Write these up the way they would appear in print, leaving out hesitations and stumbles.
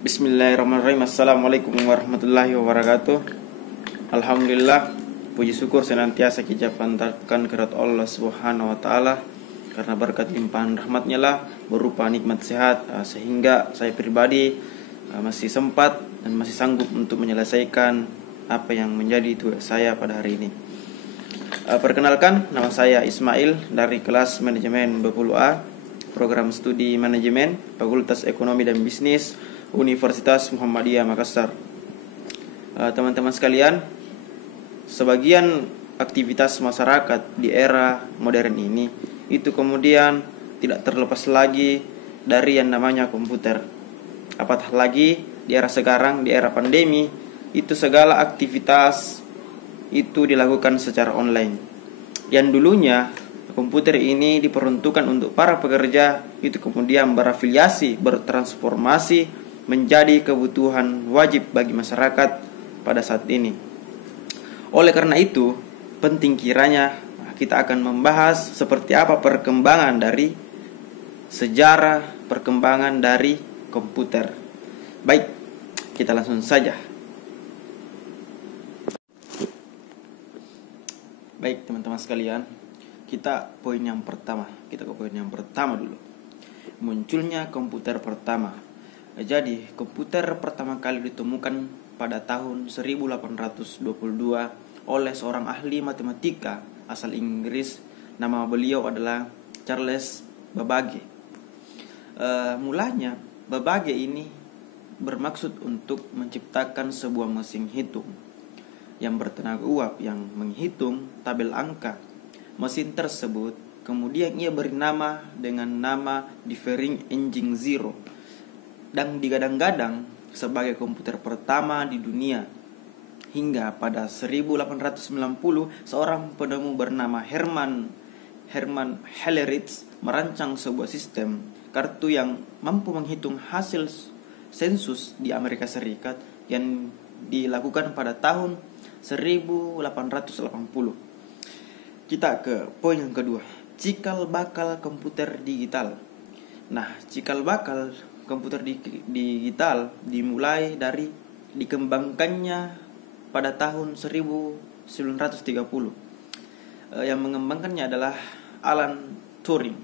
Bismillahirrahmanirrahim. Assalamualaikum warahmatullahi wabarakatuh. Alhamdulillah, puji syukur senantiasa kita pantatkan kepada Allah Subhanahu wa taala, karena berkat limpahan rahmatnya lah berupa nikmat sehat, sehingga saya pribadi masih sempat dan masih sanggup untuk menyelesaikan apa yang menjadi tugas saya pada hari ini. Perkenalkan, nama saya Ismail dari kelas manajemen 20A, program studi manajemen, Fakultas Ekonomi dan Bisnis, Universitas Muhammadiyah Makassar. Teman-teman sekalian, sebagian aktivitas masyarakat di era modern ini itu kemudian tidak terlepas lagi dari yang namanya komputer. Apatah lagi di era sekarang, di era pandemi, itu segala aktivitas itu dilakukan secara online. Yang dulunya komputer ini diperuntukkan untuk para pekerja, itu kemudian berafiliasi, bertransformasi menjadi kebutuhan wajib bagi masyarakat pada saat ini. Oleh karena itu, penting kiranya kita akan membahas seperti apa perkembangan dari sejarah perkembangan dari komputer. Baik, kita langsung saja. Baik, teman-teman sekalian, kita ke poin yang pertama dulu. Munculnya komputer pertama. Jadi, komputer pertama kali ditemukan pada tahun 1822 oleh seorang ahli matematika asal Inggris. Nama beliau adalah Charles Babbage. Mulanya Babbage ini bermaksud untuk menciptakan sebuah mesin hitung yang bertenaga uap yang menghitung tabel angka. Mesin tersebut kemudian ia beri nama dengan nama Differing Engine Zero, dan digadang-gadang sebagai komputer pertama di dunia. Hingga pada 1890 seorang penemu bernama Herman Hellerich merancang sebuah sistem kartu yang mampu menghitung hasil sensus di Amerika Serikat yang dilakukan pada tahun 1880. Kita ke poin yang kedua, cikal bakal komputer digital. Nah, cikal bakal komputer digital dimulai dari dikembangkannya pada tahun 1930. Yang mengembangkannya adalah Alan Turing,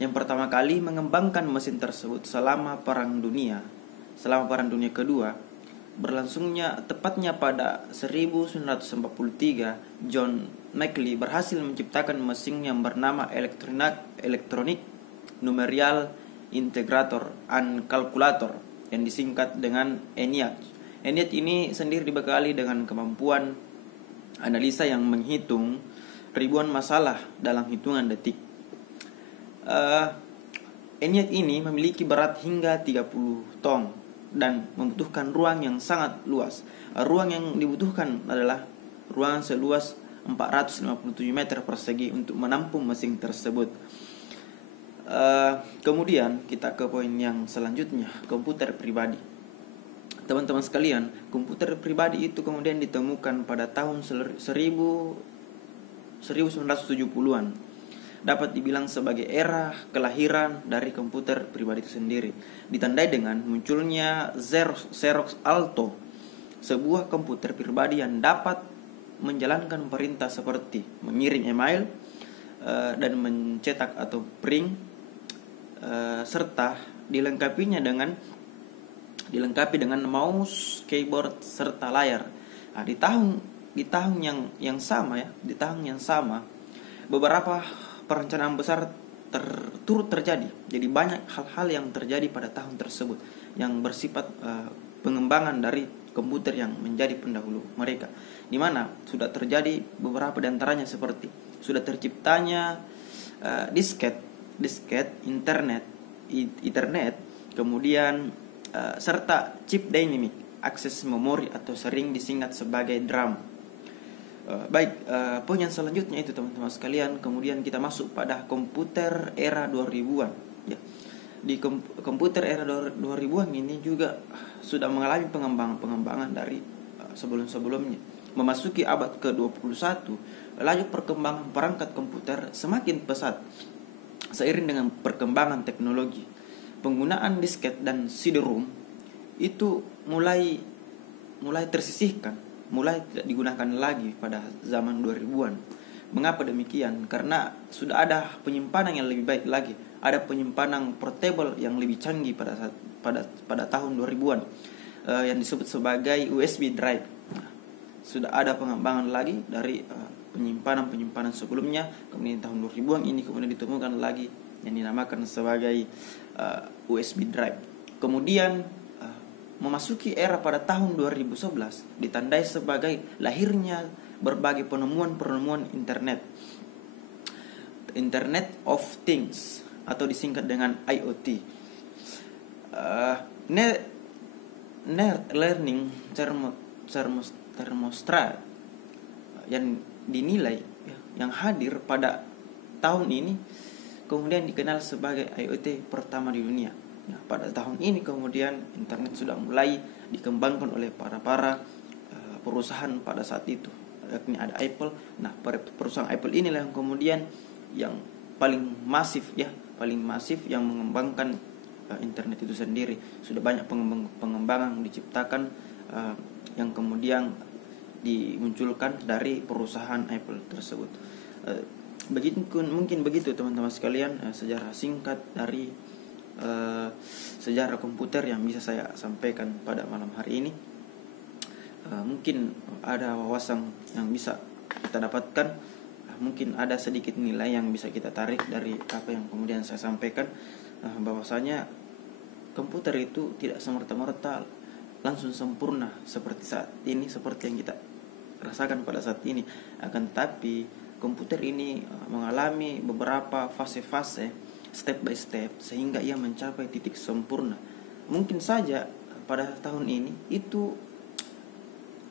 yang pertama kali mengembangkan mesin tersebut selama Perang Dunia Kedua. Berlangsungnya tepatnya pada 1943, John McLean berhasil menciptakan mesin yang bernama Electronic Numerical Integrator and Calculator, yang disingkat dengan ENIAC. ENIAC ini sendiri dibekali dengan kemampuan analisa yang menghitung ribuan masalah dalam hitungan detik. ENIAC ini memiliki berat hingga 30 ton dan membutuhkan ruang yang sangat luas. Ruang yang dibutuhkan adalah ruangan seluas 457 meter persegi untuk menampung mesin tersebut. Kemudian kita ke poin yang selanjutnya, komputer pribadi. Teman-teman sekalian, komputer pribadi itu kemudian ditemukan pada tahun 1970-an. Dapat dibilang sebagai era kelahiran dari komputer pribadi itu sendiri, ditandai dengan munculnya Xerox Alto, sebuah komputer pribadi yang dapat menjalankan perintah seperti mengirim email dan mencetak atau print, serta dilengkapi dengan mouse, keyboard serta layar. Nah, di tahun yang sama beberapa perencanaan besar turut terjadi. Jadi banyak hal-hal yang terjadi pada tahun tersebut yang bersifat pengembangan dari komputer yang menjadi pendahulu mereka, di mana sudah terjadi beberapa di antaranya seperti sudah terciptanya disket, internet, kemudian serta chip dynamic access memory atau sering disingkat sebagai DRAM. Poin yang selanjutnya itu, teman-teman sekalian, kemudian kita masuk pada komputer era 2000-an. Ya. Di komputer era 2000-an ini juga sudah mengalami pengembangan dari sebelum-sebelumnya. Memasuki abad ke-21, laju perkembangan perangkat komputer semakin pesat. Seiring dengan perkembangan teknologi, penggunaan disket dan CD-ROM itu mulai tersisihkan, mulai tidak digunakan lagi pada zaman 2000-an. Mengapa demikian? Karena sudah ada penyimpanan yang lebih baik lagi, ada penyimpanan portable yang lebih canggih pada tahun 2000-an, yang disebut sebagai USB drive. Sudah ada pengembangan lagi dari penyimpanan sebelumnya, kemudian tahun 2000-an ini kemudian ditemukan lagi yang dinamakan sebagai USB drive. Kemudian memasuki era pada tahun 2011 ditandai sebagai lahirnya berbagai penemuan Internet of Things atau disingkat dengan IoT. Net Learning Thermostat yang dinilai yang hadir pada tahun ini kemudian dikenal sebagai IoT pertama di dunia. Nah, pada tahun ini kemudian internet sudah mulai dikembangkan oleh para perusahaan pada saat itu, yakni ada Apple. Nah, perusahaan Apple inilah yang kemudian yang paling masif yang mengembangkan internet itu sendiri. Sudah banyak pengembangan diciptakan yang kemudian dimunculkan dari perusahaan Apple tersebut. Mungkin begitu teman-teman sekalian, sejarah singkat dari sejarah komputer yang bisa saya sampaikan pada malam hari ini. Mungkin ada wawasan yang bisa kita dapatkan, mungkin ada sedikit nilai yang bisa kita tarik dari apa yang kemudian saya sampaikan, bahwasanya komputer itu tidak semerta-merta langsung sempurna seperti saat ini, seperti yang kita rasakan pada saat ini. Akan tetapi komputer ini mengalami beberapa fase-fase, step by step, sehingga ia mencapai titik sempurna. Mungkin saja pada tahun ini itu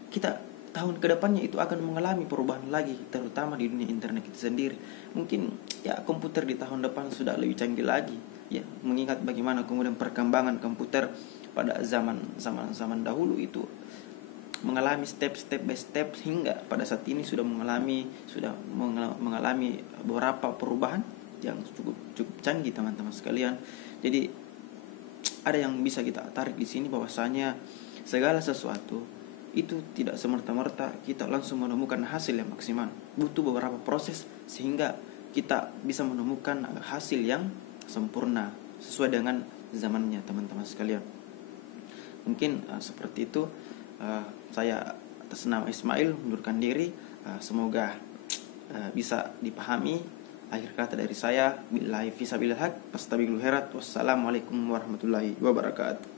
kita tahun kedepannya itu akan mengalami perubahan lagi, terutama di dunia internet itu sendiri. Mungkin ya komputer di tahun depan sudah lebih canggih lagi, ya, mengingat bagaimana kemudian perkembangan komputer pada zaman dahulu itu mengalami step by step, hingga pada saat ini sudah mengalami beberapa perubahan yang cukup canggih teman-teman sekalian. Jadi ada yang bisa kita tarik di sini, bahwasanya segala sesuatu itu tidak semerta-merta kita langsung menemukan hasil yang maksimal. Butuh beberapa proses sehingga kita bisa menemukan hasil yang sempurna sesuai dengan zamannya teman-teman sekalian. Mungkin seperti itu. Saya atas nama Ismail mundurkan diri. Semoga bisa dipahami. Akhir kata dari saya, billahi fisabilillah haq, fastabiqul khairat. Wassalamualaikum warahmatullahi wabarakatuh.